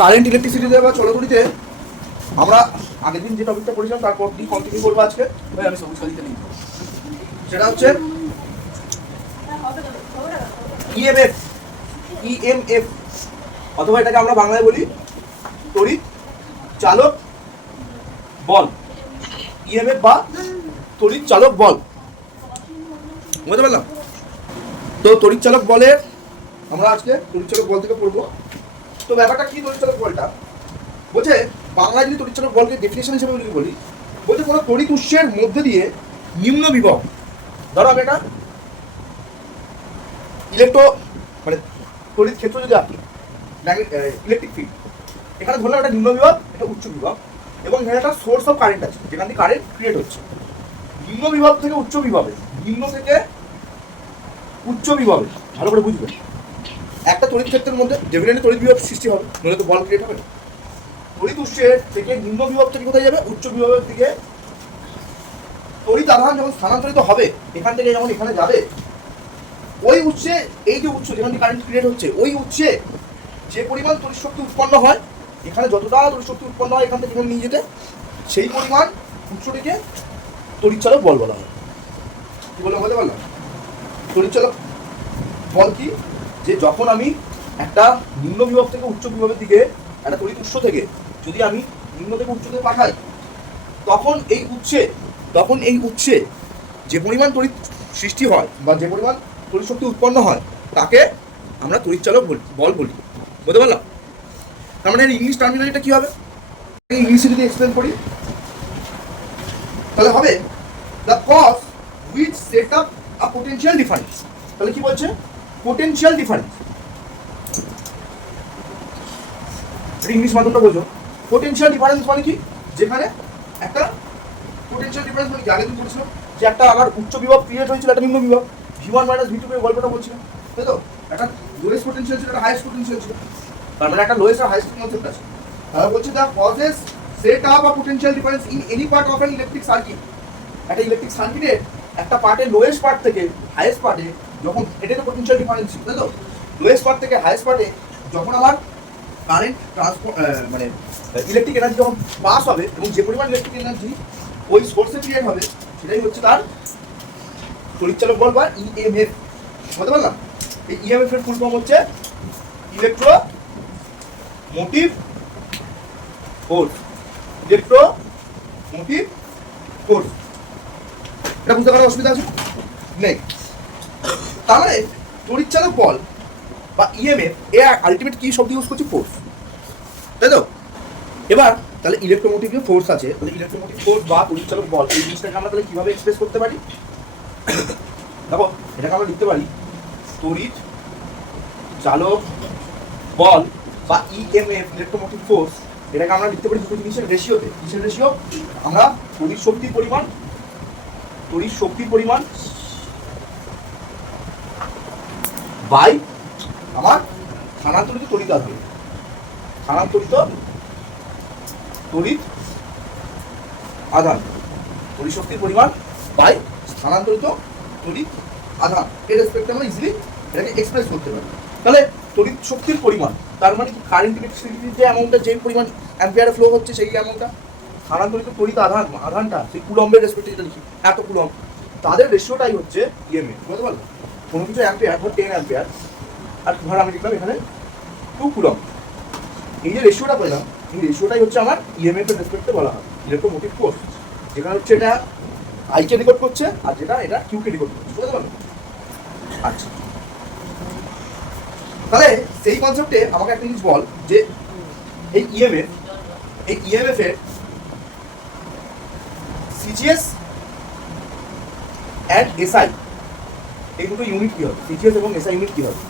Current ইলেকট্রিসিটিতে বা চলতরিতে আমরা আগের দিন যে টপিকটা পড়েছিলাম তারপর কি কন্টিনিউ করবো আজকে। ভাই আমি সবুজ কালিতে নিই, সেটা হচ্ছে ইএমএফ। ইএমএফ অথবা এটাকে আমরা বাংলায় বলি তড়িৎ চালক বল। ইএমএফ বা তড়িৎ চালক বল, বুঝতে পারলাম? তো তড়িৎ চালক বলের আমরা আজকে তড়িৎ চালক বল থেকে পড়বো। তো ব্যাপারটা কি তড়িৎ চালক বলটা বলছে, বাংলায় যদি তড়িৎ চালক বলকে ডেফিনেশন হিসেবে যদি বলি, বলছে কোনো তড়িৎ উৎসের মধ্যে দিয়ে নিম্ন বিভব, ধরো আমি এটা মানে তড়িৎ ক্ষেত্র যদি আঁকি, ইলেকট্রিক ফিল্ড, এখানে ধরলাম একটা নিম্ন বিভব, এটা উচ্চ বিভব, এবং এখানে একটা সোর্স অফ কারেন্ট আছে যেখান থেকে কারেন্ট ক্রিয়েট হচ্ছে। নিম্ন বিভব থেকে উচ্চ বিভবে, নিম্ন থেকে উচ্চ বিভবে, ভালো করে বুঝবে, একটা তড়িৎ ক্ষেত্রের মধ্যে ডেফিনেটলি তড়িৎ বিভব সৃষ্টি হবে, নইলে তো বল ক্রিয়েট হবে না। তড়িৎ উৎসের থেকে নিম্ন বিভব থেকে কোথায় যাবে? উচ্চ বিভবের দিকে। তড়িৎ আধান যখন স্থানান্তরিত হবে এখান থেকে যখন এখানে যাবে, ওই উৎসে, এই যে উৎস যেখান থেকে কারেন্ট ক্রিয়েট হচ্ছে, ওই উৎসে যে পরিমাণ তড়িৎ শক্তি উৎপন্ন হয়, এখানে যতটা তড়িৎ শক্তি উৎপন্ন হয় এখান থেকে এখানে নিয়ে যেতে, সেই পরিমাণ উৎসটিকে তড়িৎ চালক বল বলা হয়। কি বলে বলতে পারলাম? তড়িৎ চালক বল কি, যে যখন আমি একটা নিম্ন বিভব থেকে উচ্চ বিভবের দিকে একটা তড়িৎ উৎস থেকে যদি আমি নিম্ন থেকে উচ্চতে পাঠাই, তখন এই উৎসে যে পরিমাণ তড়িৎ সৃষ্টি হয় বা যে পরিমাণ তড়িৎ শক্তি উৎপন্ন হয় তাকে আমরা তড়িৎ চালক বল বলি, বুঝতে পারলাম? তার মানে ইংলিশ টার্মিনোলজিটা কি হবে? ইংলিশে যদি এক্সপ্লেন করি তাহলে হবে the cause which set up a potential difference. তাহলে কি বলছে? পোটেনশিয়াল ডিফারেন্স, ইংলিশ মাধ্যমটা বোঝো। পোটেনশিয়াল ডিফারেন্স মানে কি? যেখানে একটা পোটেনশিয়াল ডিফারেন্স মানে কি, আগে তুমি বলেছিলাম যে একটা আমার উচ্চ বিভব ক্রিয়েট হয়েছিল, একটা নিম্ন বিভব, V1 মাইনাস V2 এর গল্পটা বলছিলাম, তাই তো? একটা লোয়েস্ট পোটেনশিয়াল ছিল, একটা হাইয়েস্ট পোটেনশিয়াল ছিল, তার মানে একটা লোয়েস্ট আর হাইয়েস্ট কনসেপ্ট আছে। তাহলে বলছে the causes set up a potential difference in any part of an electric circuit. একটা ইলেকট্রিক সার্কিটের একটা পার্টের লোয়েস্ট পার্ট থেকে হাইয়েস্ট পার্টে যখন, এটা তো পোটেনশিয়াল ডিফারেন্স, তাই তো? লোয়েস্ট পার্ট থেকে হাইয়েস্ট পার্টে যখন আমার কারেন্ট মানে ইলেকট্রিক এনার্জি যখন পাস হবে এবং যে পরিমাণ ইলেকট্রিক এনার্জি ওই সোর্সে ক্রিয়েট হবে, সেটাই হচ্ছে তার তড়িৎচালক বল বা ইএমএফ, বুঝতে পারলাম? এই ইএমএফ এর ফুল ফর্ম হচ্ছে electro motive force. Electro motive force, এটা বুঝতে পারার অসুবিধা আছে নেই? তার মানে তড়িৎচালক বল বা ইএমএফ এ আলটিমেট কি শব্দ ইউজ করছি? ফোর্স, তাই তো? এবার তাহলে ইলেকট্রোমোটিভ ফোর্স আছে, তাহলে ইলেকট্রোমোটিভ ফোর্স বা তড়িৎচালক বল, এই জিনিসটাকে আমরা তাহলে কিভাবে এক্সপ্রেস করতে পারি? দেখো, এটাকে আমরা লিখতে পারি তড়িৎ চালক বল বা ইএমএফ, ইলেকট্রোমোটিভ ফোর্স, এটাকে আমরা লিখতে পারি দুটো জিনিসের রেশিওতে। কিসের রেশিও? আমরা তড়িৎ শক্তির পরিমাণ বাই আমার স্থানান্তরিত তড়িৎ আধান, স্থানান্তরিত তড়িৎ আধান, তড়িৎ শক্তির পরিমাণ বাই স্থানান্তরিত তড়িৎ আধান, এর রেসপেক্টে আমরা ইজিলি এটাকে এক্সপ্রেস করতে পারি। তাহলে তড়িৎ শক্তির পরিমাণ, তার মানে কি কারেন্ট ইলেকট্রিসিটির যে অ্যামাউন্টটা, যে পরিমাণ অ্যাম্পিয়ারে ফ্লো হচ্ছে সেই অ্যামাউন্টটা, স্থানান্তরিত তড়িৎ আধানটা সেই কুলম্বের রেসপেক্টে যেটা লিখি, এত কুলম্ব, তাদের রেশিওটাই হচ্ছে ইএমএফ, বুঝতে পারলো? কোনো কিছু অ্যাম্পিয়ার, ধর 10 অ্যাম্পিয়ার, আর ধর আমি লিখলাম এখানে 2 কুলম্ব, এই যে রেশিওটা পেলাম, এই রেশিওটাই হচ্ছে আমার ইএমএফ এর রেসপেক্টে বলা হয় ইলেকট্রোমোটিভ ফোর্স, যেখানে হচ্ছে এটা আই কে রেকর্ড করছে আর যেটা এটা কিউ কে রেকর্ড করছে, বুঝতে পারলো? আচ্ছা, তাহলে সেই কনসেপ্টে আমাকে একটা জিনিস বল যে এই ইএমএফ এর সিজিএস এন্ড এসআই, এই দুটো ইউনিট কি হবে? সিজিএস এবং এসআই ইউনিট কি হবে?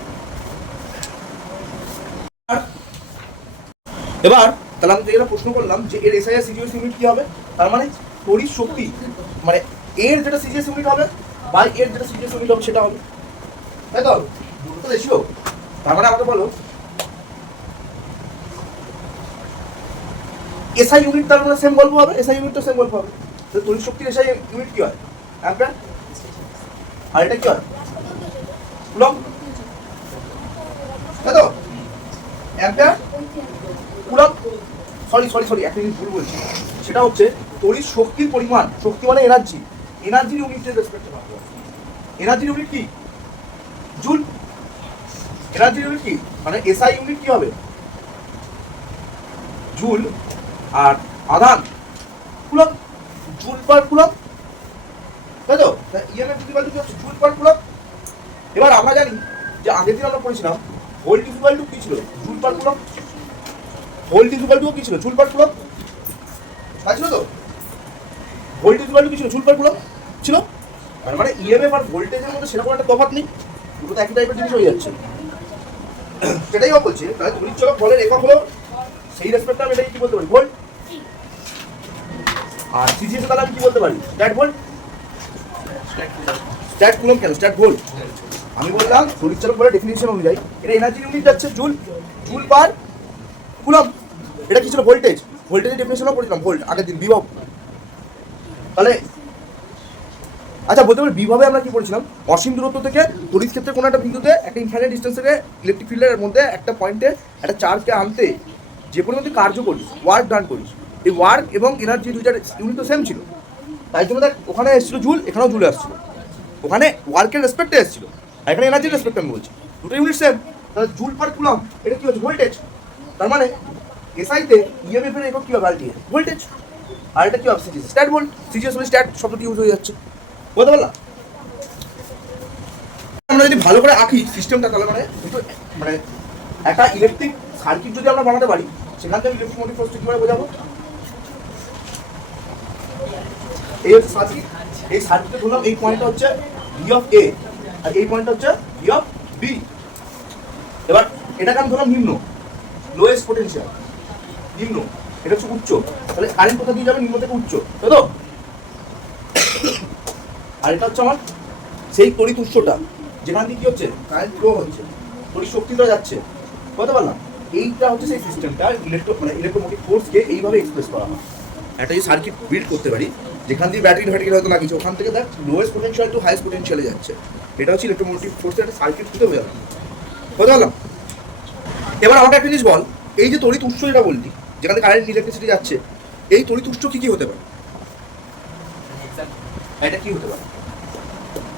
এবার তাহলে আমি এটা প্রশ্ন করলাম যে এর এসআই আর সিজিএস ইউনিট কি হবে? তার মানে তড়িৎ শক্তি, মানে এর যেটা সিজিএস ইউনিট হবে বাই এর যেটা সিজিএস ইউনিট হবে সেটা হবে, তাই তো? দুটো তো রেশিও। তার মানে আমাকে বলো এসআই ইউনিট তার মানে সেম গল্প হবে, এসআই ইউনিট তো সেম গল্প হবে। তো তড়িৎ শক্তির এসআই ইউনিট কি হয়? অ্যাম্পিয়ার, আর এটা কি হয়? কুলম্ব, তাই তো? অ্যাম্পিয়ার সরি একটা জিনিস ভুল বলছি, সেটা হচ্ছে তড়িৎ শক্তির পরিমাণ, শক্তি মানে এনার্জি, এনার্জির ইউনিটের রেসপেক্টে ভাবতে হবে। এনার্জির ইউনিট কি? জুল। এনার্জির ইউনিট কি মানে এসআই ইউনিট কি হবে? জুল। আর আধান কুলম, জুল পার কুলম, তাই তো? ইএমএফ ইকুয়াল টু কি হচ্ছে? Joule per coulomb. এবার আমরা জানি যে আগের দিন আমরা পড়েছিলাম ভোল্ট ইকুয়াল টু কি ছিল? Joule per coulomb. Volt equal to কি ছিল? Joule per coulomb. তাই ছিল তো? ভোল্ট ইকুয়াল টু কি ছিল? জুল পার কুলম ছিল। আর মানে ইএমএফ আর ভোল্টেজের মধ্যে সেরকম একটা তফাৎ নেই, দুটো তো একই টাইপের জিনিস হয়ে যাচ্ছে। সেটাই ও বলছে, তাহলে তড়িৎচলক বলের একক হলো, সেই রেসপেক্টে আমি এটাকে কি বলতে পারি? ভোল্ট। আর সিজিএস তাহলে আমি কি বলতে পারি? Stat volt. স্ট্যাট কুলম কেন? Stat volt. আমি বললাম তড়িৎচলক বলের ডেফিনিশন অনুযায়ী এটা এনার্জি ইউনিট যাচ্ছে জুল, জুল পার কুলম। এটা কি ছিল? ভোল্টেজ। ভোল্টেজের ডেফিনিশনও পড়েছিলাম, ভোল্ট আগের দিন, বিভব। তাহলে আচ্ছা বলতে পারি বিভবে আমরা কি পড়েছিলাম? অসীম দূরত্ব থেকে তড়িৎ ক্ষেত্রে কোনো একটা বিন্দুতে একটা ইনফাইনাইট ডিস্টেন্স থেকে ইলেকট্রিক ফিল্ডের মধ্যে একটা পয়েন্টে একটা চার্জকে আনতে যে পরিমাণ তুই কার্য করিস, ওয়ার্ক ডান করিস, এই ওয়ার্ক এবং এনার্জি দুইটার ইউনিট তো সেম ছিল। তাই জন্য দেখ ওখানে এসেছিল জুল, এখানেও জুলে আসছিল। ওখানে ওয়ার্কের রেসপেক্টে এসেছিল, আর এখানে এনার্জির রেসপেক্টে আমি বলছি, দুটো ইউনিট সেম। তাহলে জুল পার কুলম এটা কি হচ্ছে? ভোল্টেজ। তার মানে এসআইতে ইএমএফ এর একক কি হবে? আলটিএ ভোল্টেজ। আর এটা কি হবে? CGS, stat volt. সিজিএস হলে স্ট্যাট শব্দটি ইউজ হয়ে যাচ্ছে, বুঝতে পারলাম? আমরা যদি ভালো করে আঁকি সিস্টেমটা, তাহলে মানে একটা ইলেকট্রিক সার্কিট যদি আমরা বানাতে পারি, সেখান থেকে ইলেকট্রোমোটিভ ফোর্সটা কিভাবে বোঝাবো? এই হচ্ছে সার্কিট, এই সার্কিটে ধরলাম এই পয়েন্টটা হচ্ছে ভি অফ এ, আর এই পয়েন্টটা হচ্ছে ভি অফ বি। এবার এটাকে আমি ধরলাম নিম্ন, লোয়েস্ট পোটেনশিয়াল, নিম্ন। এটা হচ্ছে উচ্চ, তাহলে কারেন্ট কোথা দিয়ে যাবে? নিম্ন থেকে উচ্চ, তাই তো? আর এটা হচ্ছে আমার সেই তড়িৎ উৎসটা, যেখান দিয়ে কি হচ্ছে? কারেন্ট ফ্লো হচ্ছে, তড়িৎ শক্তিটা যাচ্ছে, বুঝতে পারলাম? এইটা হচ্ছে সেই সিস্টেমটা, ইলেকট্রোমোটিভ ফোর্সকে এইভাবে এক্সপ্রেস করা হয়। একটা যে সার্কিট বিল্ড করতে পারি, যেখান দিয়ে ব্যাটারি হয়তো লাগিয়েছে, ওখান থেকে দেখ লোয়েস্ট পোটেনশিয়াল টু হাইয়েস্ট পোটেনশিয়ালে যাচ্ছে। এটা হচ্ছে ইলেকট্রোমোটিভ ফোর্সের একটা সার্কিট খুঁজে বোঝালাম, বুঝতে পারলাম? এবার আমাকে একটা জিনিস বল, এই যে তড়িৎ উৎস যেটা বললি, যেখানে কারেন্ট ইলেকট্রিসিটি যাচ্ছে, এই তড়িৎ উৎস কি কি হতে পারে? এটা কি হতে পারে?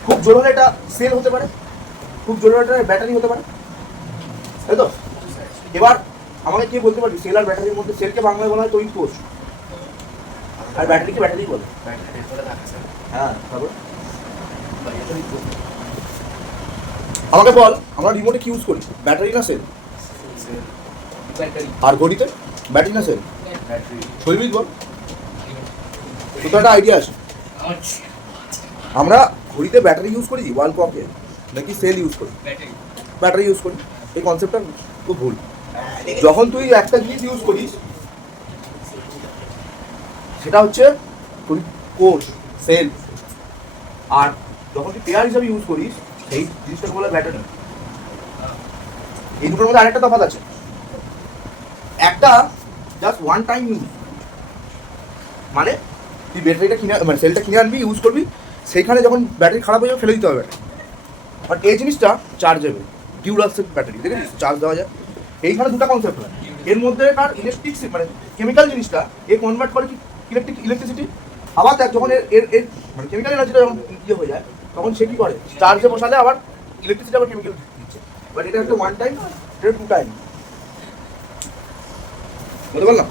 খুব জোর হলে এটা সেল হতে পারে, খুব জোর হলে এটা ব্যাটারি হতে পারে, তাই তো? এবার আমাকে কে বলতে পারবি সেল আর ব্যাটারির মধ্যে? সেলকে বাংলায় বলা হয় তড়িৎ কোষ, আর ব্যাটারিকে ব্যাটারি বলে। হ্যাঁ, তারপর আমাকে বল, আমরা রিমোটে কি ইউজ করি? ব্যাটারি না সেল? আর ঘড়িতে ব্যাটারি না সেল? শৈবিক বল, তোর একটা আইডিয়া আছে? আমরা ঘড়িতে ব্যাটারি ইউজ করি ওয়াল ক্লকে, নাকি সেল ইউজ করি? ব্যাটারি ইউজ করি। এই কনসেপ্টটা খুব ভুল। যখন তুই একটা জিনিস ইউজ করিস, সেটা হচ্ছে তড়িৎ কোষ, সেল। আর যখন তুই পেয়ার হিসাবে ইউজ করিস, সেই জিনিসটাকে বলে ব্যাটারি। এই দুটোর মধ্যে আরেকটা তফাৎ আছে। একটা জাস্ট ওয়ান টাইম ইউজ, মানে তুই ব্যাটারিটা কিনে, মানে সেলটা কিনে আনবি, ইউজ করবি, সেইখানে যখন ব্যাটারি খারাপ হয়ে যাবে ফেলে দিতে হবে ব্যাটারি। আর এই জিনিসটা চার্জেবল, ডিউরাসেল ব্যাটারি, দেখেছিস চার্জ দেওয়া যায়। এইখানে দুটো কনসেপ্ট হয়। এর মধ্যে তার ইলেকট্রিক মানে কেমিক্যাল জিনিসটা এ কনভার্ট করে কি ইলেকট্রিসিটি। আবার দেখ যখন এর এর মানে কেমিক্যাল এনার্জিটা যখন ইয়ে হয়ে যায়, তখন সে কি করে? চার্জে বসালে আবার ইলেকট্রিসিটি আবার কেমিক্যাল দিচ্ছে। বাট এটা একটা ওয়ান টাইম, এটা টু টাইম, বুঝতে পারলাম?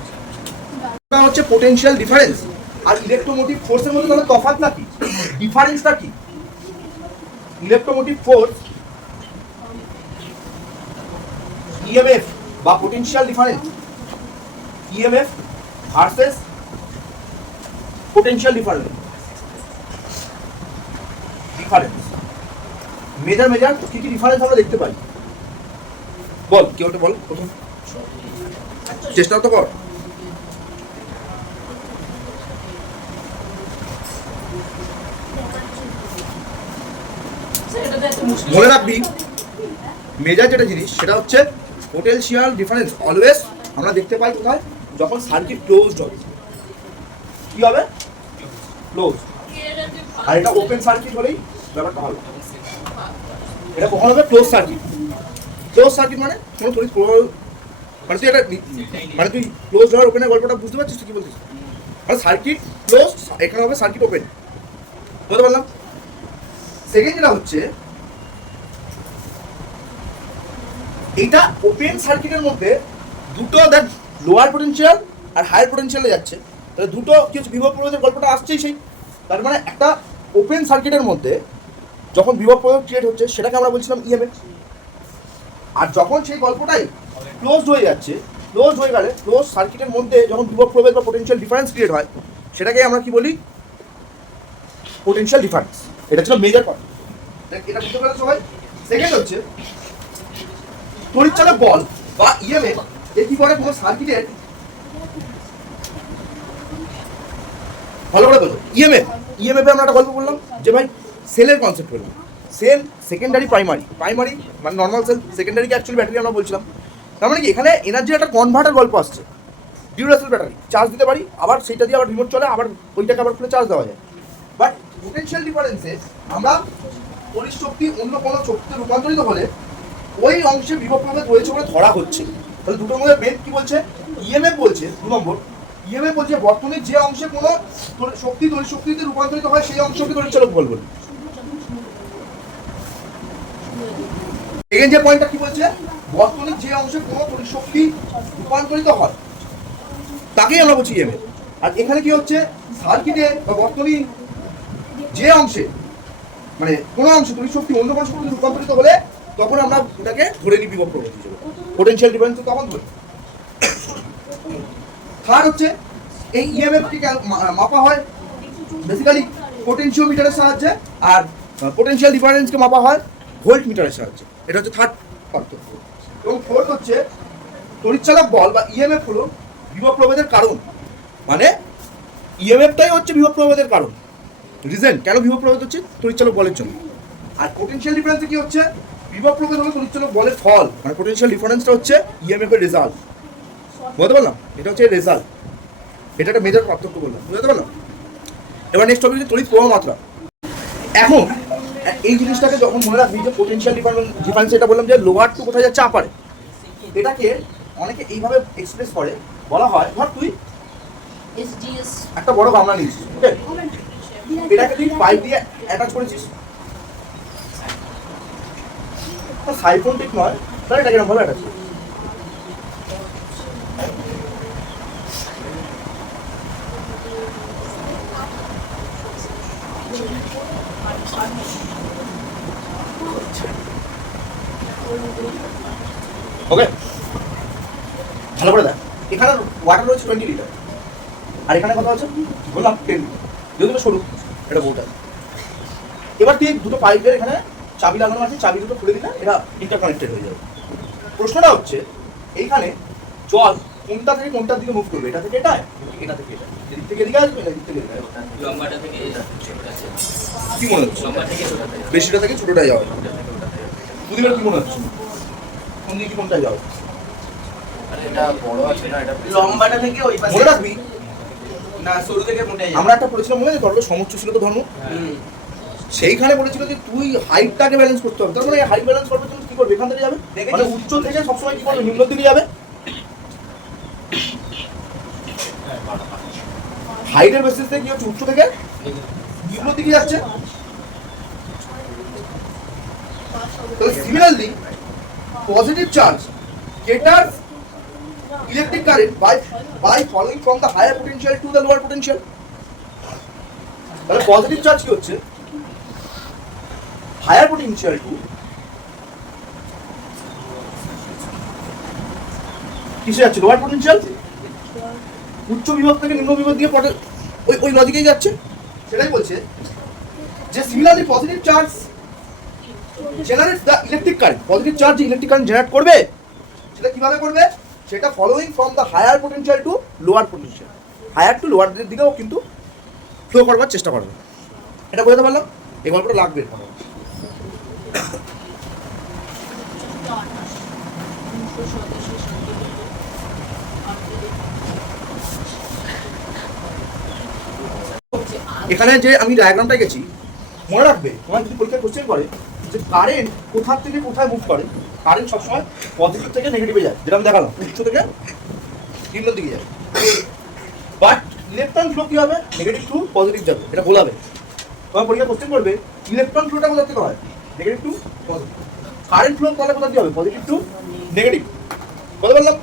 এটা হচ্ছে পোটেনশিয়াল ডিফারেন্স। আর ইলেকট্রোমোটিভ ফোর্সের মধ্যে তাহলে তফাৎটা কি, ডিফারেন্সটা কি? ইলেকট্রোমোটিভ ফোর্স ইএমএফ বা potential difference, EMF versus potential difference, measure কি কি ডিফারেন্স আমরা দেখতে পাই? বল, কি ওটা বল, প্রথম চেষ্টা তো কর। মনে রাখবি মেজার যেটা জিনিস, সেটা হচ্ছে পোটেনশিয়াল ডিফারেন্স অলওয়েজ আমরা দেখতে পাই কোথায়? যখন সার্কিট ক্লোজড হবে। কি হবে? ক্লোজ। আর এটা ওপেন সার্কিট হলেই ব্যাপারটা হবে। এটা কখন হবে? Close circuit. ক্লোজ সার্কিট মানে কোনো তড়িৎ প্রবাহ মানে তুই একটা মানে তুই ক্লোজ আর ওপেনের গল্পটা বুঝতে পারছিস তুই কি বলছিস? মানে সার্কিট ক্লোজ, এখানে হবে সার্কিট ওপেন, বুঝতে পারলাম। সেকেন্ড যেটা হচ্ছে এইটা ওপেন সার্কিটের মধ্যে দুটো দেখ লোয়ার পোটেনশিয়াল আর হায়ার পোটেনশিয়ালে যাচ্ছে, তাহলে দুটো কি হচ্ছে বিভব প্রভেদের গল্পটা আসছেই সেই। তার মানে একটা ওপেন সার্কিটের মধ্যে যখন বিভব প্রভেদ ক্রিয়েট হচ্ছে সেটাকে আমরা বলছিলাম ইএমএফ। আর যখন সেই গল্পটাই ক্লোজড হয়ে যাচ্ছে, ক্লোজ হয়ে গেলে ক্লোজ সার্কিটের মধ্যে যখন বিভব প্রভেদ বা পোটেনশিয়াল ডিফারেন্স ক্রিয়েট হয় সেটাকে আমরা কি বলি? Potential difference. এটা ছিল মেজর কথা, এটা বুঝতে পারছো সবাই? সেকেন্ড হচ্ছে তড়িৎচালক বল বা ইএমএফ এ কি করে কোনো সার্কিটের, ভালো করে বলো ইএমএফ। ইএমএফ এ আমরা একটা গল্প বললাম যে ভাই সেলের কনসেপ্ট বললাম, সেল সেকেন্ডারি প্রাইমারি, প্রাইমারি মানে নর্মাল সেল, সেকেন্ডারিকে অ্যাকচুয়ালি ব্যাটারি আমরা বলছিলাম। তার মানে কি এখানে এনার্জির একটা কনভার্টার গল্প আসছে, ডিউরাসেল ব্যাটারি চার্জ দিতে পারি, আবার সেইটা দিয়ে আবার রিমোট চলে, আবার ওইটাকে আবার খুলে চার্জ দেওয়া যায়। বাট পোটেনশিয়াল ডিফারেন্সে আমরা তড়িৎ শক্তি অন্য কোনো শক্তিতে রূপান্তরিত হলে ওই অংশে বিভব প্রভেদ রয়েছে বলে ধরা হচ্ছে। তাহলে দুটোর মধ্যে বেদ কি বলছে? ইএমএফ বলছে 2 নম্বর, ইএমএফ বলছে বর্তনীর যে অংশে কোনো শক্তি তড়িৎ শক্তিতে রূপান্তরিত হয় সেই অংশকে তড়িৎচালক বল বলে। সেকেন্ড যে পয়েন্টটা কি বলছে? বর্তনীর যে অংশে কোনো তড়িৎ শক্তি রূপান্তরিত হয় তাকেই আমরা বলছি ইএমএফ। আর এখানে কি হচ্ছে? সার্কিটে বা বর্তনী যে অংশে মানে কোনো অংশ তড়িৎ শক্তি অন্য কোনো শক্তিতে রূপান্তরিত হলে তখন আমরা এটাকে ধরে নিই বিভব প্রভেদ হিসেবে, পোটেনশিয়াল ডিফারেন্স তখন ধরি। থার্ড হচ্ছে এই ইএমএফ কে মাপা হয় বেসিক্যালি পোটেনশিওমিটারের সাহায্যে, আর পোটেনশিয়াল ডিফারেন্সকে মাপা হয় ভোল্ট মিটারের সাহায্যে। এটা হচ্ছে থার্ড পার্থক্য। এবং ফোর্থ হচ্ছে তড়িৎচালক বল বা ইএমএফ হলো বিভব প্রভেদের কারণ, মানে ইএমএফটাই হচ্ছে বিভব প্রভেদের কারণ, রিজন কেন বিভব প্রভেদ হচ্ছে তড়িৎচালক বলের জন্য। আর পোটেনশিয়াল ডিফারেন্সে কি হচ্ছে? বিভব প্রভেদ হলো তড়িৎচালক বলের ফল, মানে পোটেনশিয়াল ডিফারেন্সটা হচ্ছে ইএমএফ এর রেজাল্ট, বুঝতে পারলাম? এটা হচ্ছে রেজাল্ট, এটা একটা মেজর পার্থক্য বললাম, বুঝতে পারলাম? এবার নেক্সট টপিক হচ্ছে তড়িৎ প্রবাহ মাত্রা। এখন এই জিনিসটাকে যখন মনে রাখবি যে পোটেনশিয়াল ডিফারেন্স, এটা বললাম যে লোয়ার টু কোথায় যাচ্ছে আপারে, এটাকে অনেকে এইভাবে এক্সপ্রেস করে, বলা হয় ধর তুই একটা বড় গামলা নিয়েছিস, ওকে, এটাকে তুই পাইপ দিয়ে অ্যাটাচ করেছিস, সাইফোন ঠিক নয়, তাহলে এটাকে এরকম ভাবে অ্যাটাচ করিস। ওকে, ভালো করে দেখ, এখানে ওয়াটার রয়েছে 20 লিটার, আর এখানে কত আছে বললাম 10 লিটার, যেহেতু সরু এটা বলতে। এবার তুই দুটো পাইপের এখানে চাবি লাগানো আছে, চাবি দুটো খুলে দিলে এটা ইন্টারকানেক্টেড হয়ে যাবে। প্রশ্নটা হচ্ছে এইখানে জল কোনটা থেকে কোনটার দিকে মুভ করবে? এটা থেকে এটা, এটা থেকে এটা, এদিক থেকে এদিকে আসবে, এদিক থেকে এদিকে আসবে। লম্বাটা থেকে ছোটটা আছে, কি মনে হচ্ছে? লম্বা থেকে ছোটটা যাবে, বেশিটা থেকে ছোটটাই যাবে। দুদিনের কি মনে হচ্ছে? মানে কোন দিকে কোনটাই যাবে? এটা বড় আছে না, এটা লম্বাটা থেকে ওই পাশে মনে রাখবি না, সরু থেকে মোটাই আমরা একটা পড়েছিলাম মনে আছে, ধর্ম সমুচ্চ ছিল তো ধর্ম, সেইখানে বলেছিল যে তুই হাইটটাকে ব্যালেন্স করতে হবে। তার মানে হাইট ব্যালেন্স করবে তুমি কি করবে? এখান থেকে যাবে, মানে উচ্চ থেকে সবসময় কি করবে? নিম্ন দিকে যাবে। হাইটের বেসিস থেকে কি হচ্ছে? উচ্চ থেকে নিম্ন দিকে যাচ্ছে। তাহলে similarly positive charge caters electric current by following from the higher potential to the lower potential. তাহলে পজিটিভ চার্জ কি হচ্ছে? হায়ার পোটেনশিয়াল টু কিসে যাচ্ছে? লোয়ার পোটেনশিয়াল, উচ্চ বিভব থেকে নিম্ন বিভব দিয়ে ওই লজিকেই যাচ্ছে। সেটাই বলছে যে similarly positive charge generate the electric current, positive charge electric current generate করবে, সেটা কিভাবে করবে? সেটা following from the higher potential to lower potential, higher to lower দিকেও কিন্তু ফ্লো করবার চেষ্টা করবে। এটা বোঝাতে পারলাম? এই গল্পটা লাগবে। এখানে যে আমি ডায়াগ্রামটা গেছি মনে রাখবে, তোমার যদি পরীক্ষায় কোশ্চেন করে যে কারেন্ট কোথা থেকে কোথায় মুভ করে, কারেন্ট সবসময় পজিটিভ থেকে নেগেটিভে যায়, যেটা আমি দেখালাম, উচ্চ থেকে নিম্নের দিকে যায়। বাট ইলেকট্রন ফ্লো কি হবে? নেগেটিভ টু পজিটিভ যাবে, এটা বলাবে। তোমার পরীক্ষা কোশ্চেন করবে ইলেকট্রন ফ্লোটা কোথা থেকে হয়? Negative to positive. Current flow তাহলে কোথা থেকে হবে? Positive to negative. বলতে পারলাম?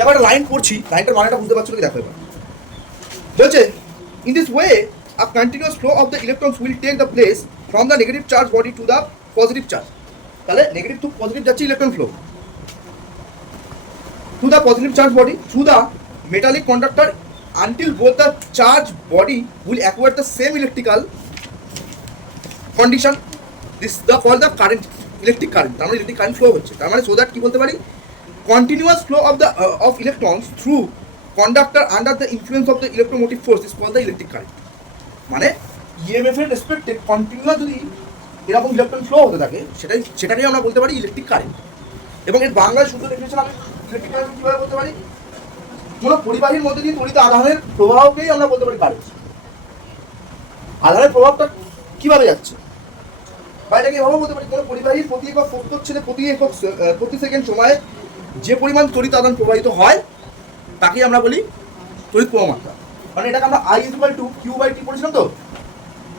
এবার একটা লাইন পড়ছি, লাইনটার মানেটা বুঝতে পারছো কি দেখো এবার। বলছে in this way a continuous flow of the electrons will take the place from the negative charge body to the positive charge. তাহলে নেগেটিভ টু পজিটিভ যাচ্ছে electron flow to the positive charge body through the metallic conductor until both the charge body will acquire the same electrical condition. This is the called the current, electric current. তার মানে electric current flow হচ্ছে, তার মানে so that কি বলতে পারি, continuous flow of the of electrons through conductor under the influence of the electromotive force is called the electric current. মানে EMF এর রেসপেক্টে কন্টিনিউয়াস যদি এরকম ইলেকট্রন ফ্লো হতে থাকে সেটাকেই আমরা বলতে পারি ইলেকট্রিক কারেন্ট। এবং এর বাংলায় শুদ্ধ ডেফিনিশন আমি ইলেকট্রিক কারেন্ট কীভাবে বলতে পারি, কোনো পরিবাহীর মধ্যে দিয়ে তড়িৎ আধানের প্রবাহকেই আমরা বলতে পারি কারেন্ট। আধানের প্রভাবটা কীভাবে যাচ্ছে বা এটাকে এভাবে বলতে পারি, কোনো পরিবাহীর প্রতি একক প্রত্যচ্ছেদে প্রতি সেকেন্ড সময়ে যে পরিমাণ তড়িৎ আধান প্রবাহিত হয় তাকেই আমরা বলি তড়িৎ প্রবাহ মাত্রা। মানে এটাকে আমরা I equal to Q by T পড়েছিলাম তো,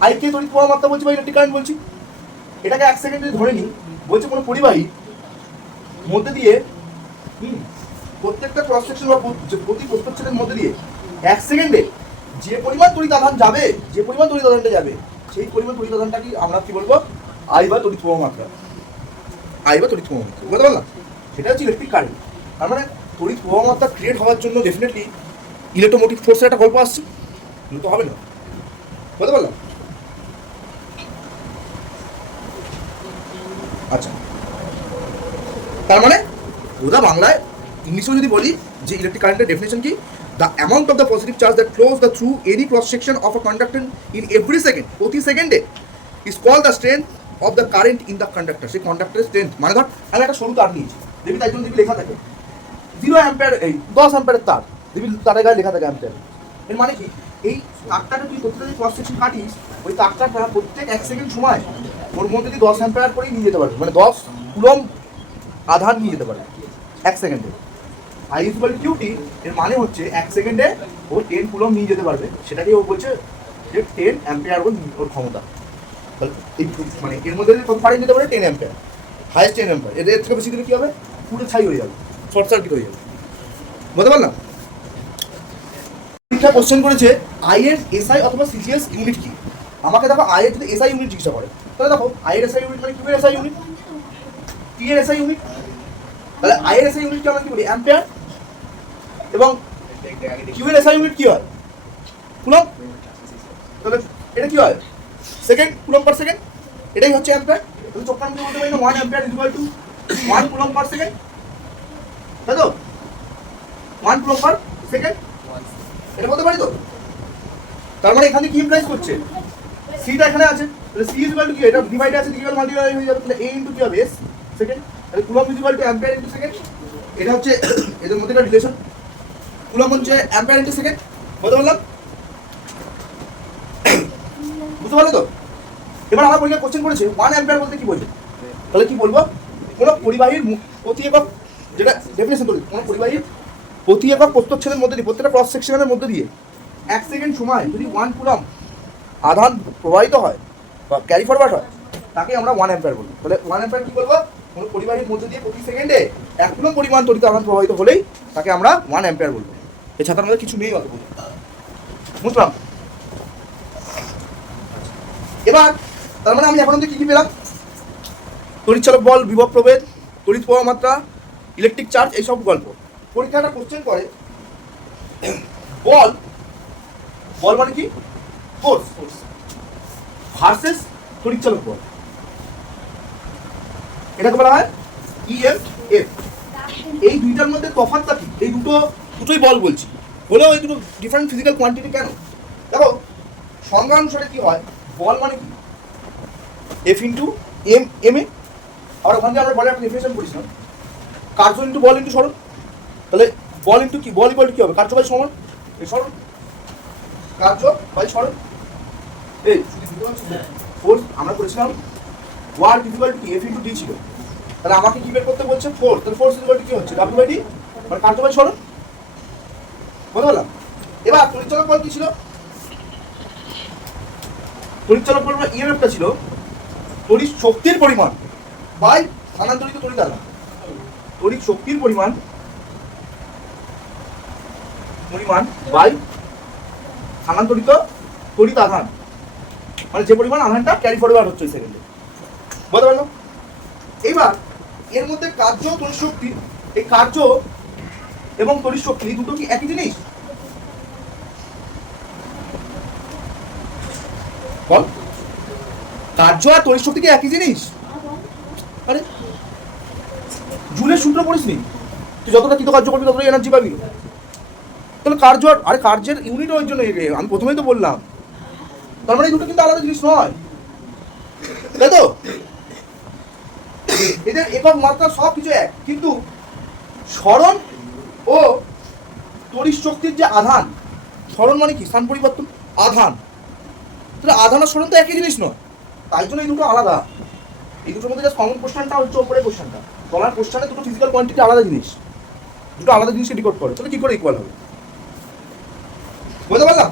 আই কে তড়িৎ প্রবাহ মাত্রা বলছি বা ইলেকট্রিক কারেন্ট বলছি। এটাকে এক সেকেন্ড যদি ধরে নিই, বলছে কোনো পরিবাহী মধ্যে দিয়ে প্রত্যেকটা ক্রস সেকশন বা প্রতি প্রস্থচ্ছেদের মধ্যে দিয়ে এক সেকেন্ডে যে পরিমাণ তড়িৎ আধান যাবে, যে পরিমাণ তড়িৎ আধানটা যাবে, সেই পরিমাণ তড়িৎ আধানটাকে আমরা কি বলবো, আই বা তড়িৎ প্রবাহ মাত্রা। আই বা তড়িৎ প্রবাহ মাত্রা বুঝতে পারলাম, সেটা হচ্ছে ইলেকট্রিক কারেন্ট। তার মানে তড়িৎ প্রবাহ মাত্রা ক্রিয়েট হওয়ার জন্য ডেফিনেটলি ইলেকট্রোমোটিভ ফোর্সের একটা গল্প আসছে, তো হবে না, বুঝতে পারলাম? আচ্ছা, তার মানে ওটা বাংলায় ইংলিশেও যদি বলি যে ইলেকট্রিক কারেন্টের ডেফিনেশন কি, the amount of the positive charge that flows the through any cross section of a conductor in every second, প্রতি সেকেন্ডে, is called the strength of the current in the conductor. সেই কন্ডাক্টরের strength মানে ধর আমি একটা সরু তার নিয়েছি, দেখবি তাই জন্য দেখবি লেখা থাকে 0 অ্যাম্পিয়ার, এই 10 অ্যাম্পিয়ারের তার, দেখবি তারের গায়ে লেখা থাকে অ্যাম্পিয়ার। এর মানে কি, এই তারটাকে তুই প্রত্যেকটা যদি ক্রস সেকশন কাটিস, ওই তারটা প্রত্যেক 1 সেকেন্ড সময় ওর মধ্যে দিয়ে 10 অ্যাম্পিয়ার করেই নিয়ে যেতে পারবে, মানে 10 কুলম আধান নিয়ে যেতে পারে 1 সেকেন্ডে। আই ইকুয়াল কিউটি এর মানে হচ্ছে 1 সেকেন্ডে ও 10 কুলম নিয়ে যেতে পারবে, সেটাকেই ও বলছে যে 10 অ্যাম্পিয়ার ওর ক্ষমতা। তাহলে এই মানে এর মধ্যে কত কারেন্ট নিতে পারে, 10 অ্যাম্পিয়ার, হাইয়েস্ট 10 অ্যাম্পিয়ার। এর থেকে বেশি দিলে কী হবে, পুরো ছাই হয়ে যাবে, শর্ট সার্কিট হয়ে যাবে, বুঝতে পারলাম? পরীক্ষা কোশ্চেন করেছে আই এর এসআই অথবা সিজিএস ইউনিট কি। আমাকে দেখো আই এর যদি এসআই ইউনিট জিজ্ঞাসা করে, তাহলে দেখো আই এর এসআই ইউনিট মানে কিউ এর এসআই ইউনিট, টি এর এসআই ইউনিট। তাহলে আই এর এসআই ইউনিটকে আমরা কি বলি, অ্যাম্পিয়ার, এবং কিউ এর এসআই ইউনিট কি হয়, কুলম। তাহলে এটা কি হয়, সেকেন্ড, কুলম পার সেকেন্ড, এটাই হচ্ছে অ্যাম্পিয়ার। তুমি চোখটা আমি বলতে পারি না 1 ampere equal to 1 coulomb per second, তাই তো, 1 কুলম পার সেকেন্ড, এটা বলতে পারি তো। তার মানে এখানে কি ইমপ্লাইজ করছে, সিটা এখানে আছে, তাহলে সি ইকুয়াল টু কি, এটা ডিভাইড আছে, ডিভাইড মাল্টিপ্লাই হয়ে যাবে, তাহলে এ ইনটু কি হবে, এস সেকেন্ড, তাহলে coulomb equal to ampere into second. এটা হচ্ছে এদের মধ্যে একটা রিলেশন, কুলম হচ্ছে অ্যাম্পিয়ার ইনটু সেকেন্ড, বলতে পারলাম? বুঝতে পারলে তো? এবার আমার পরীক্ষা কোশ্চেন করেছে 1 অ্যাম্পিয়ার বলতে কি বোঝে, তাহলে কি বলবো, কোনো পরিবাহীর প্রতি একক, যেটা ডেফিনেশন করি, কোনো পরিবাহীর প্রতি একক প্রস্থচ্ছেদের মধ্যে দিয়ে, প্রত্যেকটা ক্রস সেকশনের মধ্যে দিয়ে 1 সেকেন্ড সময় যদি 1 কুলম আধান প্রবাহিত হয় বা ক্যারি ফরওয়ার্ড হয়, তাকে আমরা 1 অ্যাম্পিয়ার বলি। তাহলে 1 অ্যাম্পিয়ার কি বলবো, কোনো পরিবাহীর মধ্যে দিয়ে প্রতি সেকেন্ডে 1 কুলম পরিমাণ তড়িৎ আধান প্রবাহিত হলেই তাকে আমরা 1 অ্যাম্পিয়ার বলবো। এই ছাতার মধ্যে কিছু নেই অত বলি, বুঝলাম? এবার তার মানে আমি এখন অব্দি কি পেলাম, তড়িৎচালক বল, বিভব প্রভেদ, তড়িৎ প্রবাহ মাত্রা, ইলেকট্রিক চার্জ, এইসব গল্প। পরীক্ষাটা কোশ্চেন করে বল, বল মানে কি, ফোর্স ভার্সেস তড়িৎচালক বল, এটাকে বলা হয় ইএমএফ। এই দুইটার মধ্যে তফাৎটা কি, এই দুটোই বল বলছি, হলেও এই দুটো ডিফারেন্ট ফিজিক্যাল কোয়ান্টিটি কেন। দেখো সংজ্ঞা অনুসারে কি হয়, বল মানে কি, এফ ইন্টু এম এ, আর ওখান থেকে আমরা বলের একটা ডেফিনেশন করেছিলাম, কার্য ইন্টু বল ইন্টু সরণ। তাহলে বল ইন্টু কি, বল ইকুয়াল টু কি হবে, কার্য বাই সমান এই সরণ, কার্য বাই সরণ। এই ফোর্স আমরা করেছিলাম work equal to F into D ছিল, তাহলে আমাকে কি বের করতে বলছে ফোর্স, তাহলে ফোর্স ইকুয়াল টু কি হচ্ছে W/D, মানে কার্যবাহী সরণ। বুঝতে পারলাম? এবার তড়িৎচালক বল কি ছিল? তড়িৎচালক বল ইএমএফটা ছিল তড়িৎ শক্তির পরিমাণ বাই স্থানান্তরিত তড়িৎ আধান। তড়িৎ শক্তির পরিমাণ বাই স্থানান্তরিত তড়িৎ আধান, মানে যে পরিমাণ আধানটা ক্যারি ফরওয়ার্ড হচ্ছে ওই সেকেন্ডে। বুঝতে পারলো? এবার এর মধ্যে কার্য তড়িৎ শক্তি, এই কার্য এবং তড়িৎ শক্তি দুটো কি একই জিনিস? বল, কার্য আর তড়িৎ শক্তি কি একই জিনিস? আরে জুলের সূত্র পড়িস নি তুই? যতটা কৃত কার্য করবি ততটাই এনার্জি পাবি। তাহলে কার্য আর আরে কার্যের ইউনিট ওই জন্য আমি প্রথমেই তো বললাম। তার মানে এই দুটো কিন্তু আলাদা জিনিস নয়, তাই তো? এদের একক মাত্রা সব কিছু এক, কিন্তু সরণ ও তড়িৎ শক্তির যে আধান, সরণ মানে কি স্থান পরিবর্তন, আধান, তাহলে আধান আর সরণ তো একই জিনিস নয়, তাই জন্য এই দুটো আলাদা। এই দুটোর মধ্যে যে কমন কোশ্চেনটা হচ্ছে ওপরের কোশ্চেনটা, তলার কোশ্চেনে দুটো ফিজিক্যাল কোয়ান্টিটি আলাদা জিনিস, দুটো আলাদা জিনিসকে ডিকোড করে, তাহলে কি করে ইকুয়াল হবে? বুঝতে পারলাম?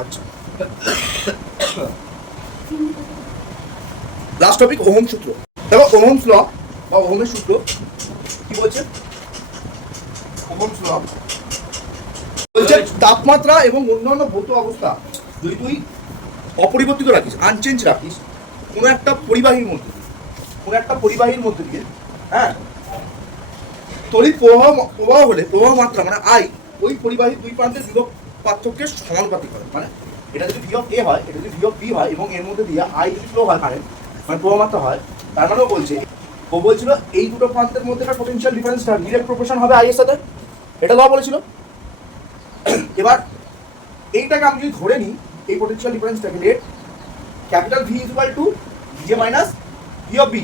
আচ্ছা, লাস্ট টপিক ওহম সূত্র। দেখো ওহমস ল বা ওহমের সূত্র কি বলছে? ওহমস ল বলছে তাপমাত্রা এবং অন্যান্য ভৌত অবস্থা যদি তুই অপরিবর্তিত রাখিস, আনচেঞ্জ রাখিস, কোনো একটা পরিবাহীর মধ্যে দিয়ে, হ্যাঁ, তড়িৎ প্রবাহ হলে প্রবাহ মাত্রা মানে আই ওই পরিবাহীর দুই প্রান্তের বিভব পার্থক্যের সমানুপাতিক হয়। মানে এটা যদি ভি অফ এ হয়, এটা যদি ভি অফ বি হয়, এবং এর মধ্যে দিয়ে আই যদি ফ্লো হয় কারেন্ট, মানে প্রবাহ মাত্রা হয়, তার মানেও বলছে ও বলছিল এই দুটো প্রান্তের মধ্যে একটা পোটেনশিয়াল ডিফারেন্সটা ডিরেক্ট প্রপোর্শন হবে আই এর সাথে, এটা ল বলেছিল। এবার এইটাকে আমি যদি ধরে নিই, এই পোটেনশিয়াল ডিফারেন্সটাকে let capital V equal to V J minus V of B,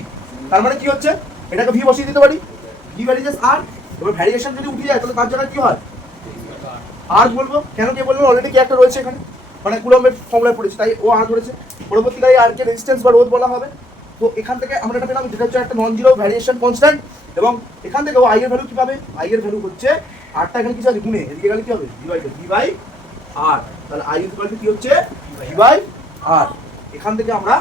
তার মানে কি হচ্ছে এটাকে ভি বসিয়ে দিতে পারি, ভি ভ্যারিয়েশন আর, এবার ভ্যারিয়েশন যদি উঠে যায় তাহলে তার জায়গায় কি হয় আর বলবো। কেন কি বলবো? অলরেডি কি একটা রয়েছে এখানে, মানে কুলম্বের ফর্মুলায় পড়েছে, তাই ও আর ধরেছে। পরবর্তীকালে আর কে রেজিস্ট্যান্স বা রোধ বলা হবে। তো এখান থেকে আমরা এটা পেলাম যেটা হচ্ছে একটা নন জিরো ভ্যারিয়েশন কনস্ট্যান্ট, এবং এখান থেকে ও আই এর ভ্যালু কি পাবে? আই এর ভ্যালু হচ্ছে আরটা এখানে কিছু আছে গুণে, এদিকে গেলে কি হবে? ভি বাই আর, তাহলে আই ইকুয়াল টু কি হচ্ছে? ভি বাই আর। এখান থেকে আমরা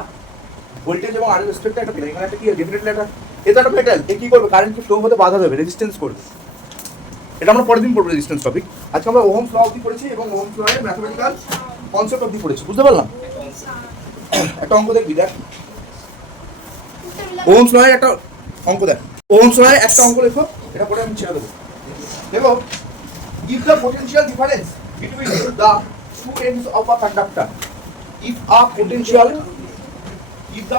ভোল্টেজ এবং আর এর রেসপেক্টে একটা পেলাম, এখানে একটা কি ডেফিনেটলি একটা, এটা একটা মেটাল, এ কি করবে? কারেন্টকে ফ্লো হতে বাধা দেবে, রেজিস্ট্যান্স করবে। এটা আমরা পরের দিন পড়বো রেজিস্ট্যান্স টপিক। আজকে আমরা ওহমস ল অবধি পড়েছি এবং ওহমস ল এর ম্যাথমেটিক্যাল কনসেপ্ট অবধি পড়েছি। বুঝতে পারলাম? একটা অঙ্ক দেখবি, দেখ ওহমস ল এর একটা অঙ্ক দেখ। ওহমস ল এর একটা অঙ্ক লেখো, এটা পরে আমি ছেড়ে দেবো। দেখো, if the potential difference between the two ends of a conductor, if the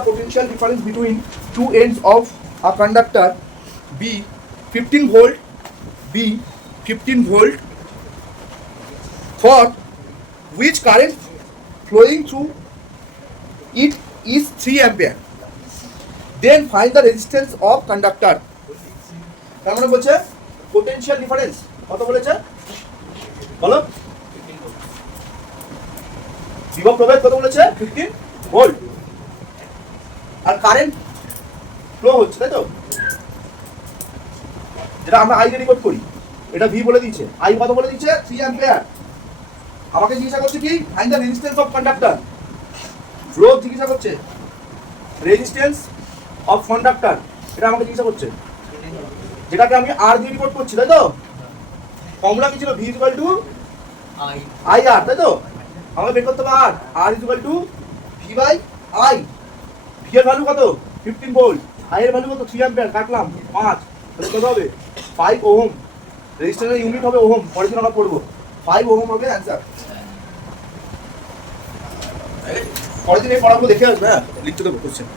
potential difference between two ends of a conductor be 15 volt, for which current flowing through it is 3 ampere, then find the resistance of conductor. তার মানে বলছে potential difference কত বলেছে বলো? বিভব প্রভেদ কত বলেছে? 15 ভোল্ট, আর কারেন্ট ফ্লো হচ্ছে, তাই তো? যেটা আমরা আই রেকর্ড করি, এটা ভি বলে দিয়েছে, আই কত বলে দিয়েছে? 3 অ্যাম্পিয়ার। আমাকে জিজ্ঞাসা করছে কি? Find the resistance of conductor. রোধ জিজ্ঞাসা করছে, রেজিস্ট্যান্স অফ কন্ডাক্টর এটা আমাকে জিজ্ঞাসা করছে, যেটাকে আমি আর দিয়ে রিপোর্ট করছি, তাই তো? ফর্মুলা কি ছিল? V equal to I R, তাই তো? আমাকে বের করতে হবে আর equal to V by I. V এর ভ্যালু কত? 15 ভোল্ট, আই এর ভ্যালু কত? 3 অ্যাম্পিয়ার, কাটলাম 5, তাহলে কত হবে? 5 ওহম। রেজিস্ট্যান্সের ইউনিট হবে ওহম, পরের দিন আমরা পড়বো। 5 ওহম হবে অ্যান্সার। পরের দিন এই পড়াগুলো দেখে আসবে, হ্যাঁ লিখতে দেবো কোশ্চেন।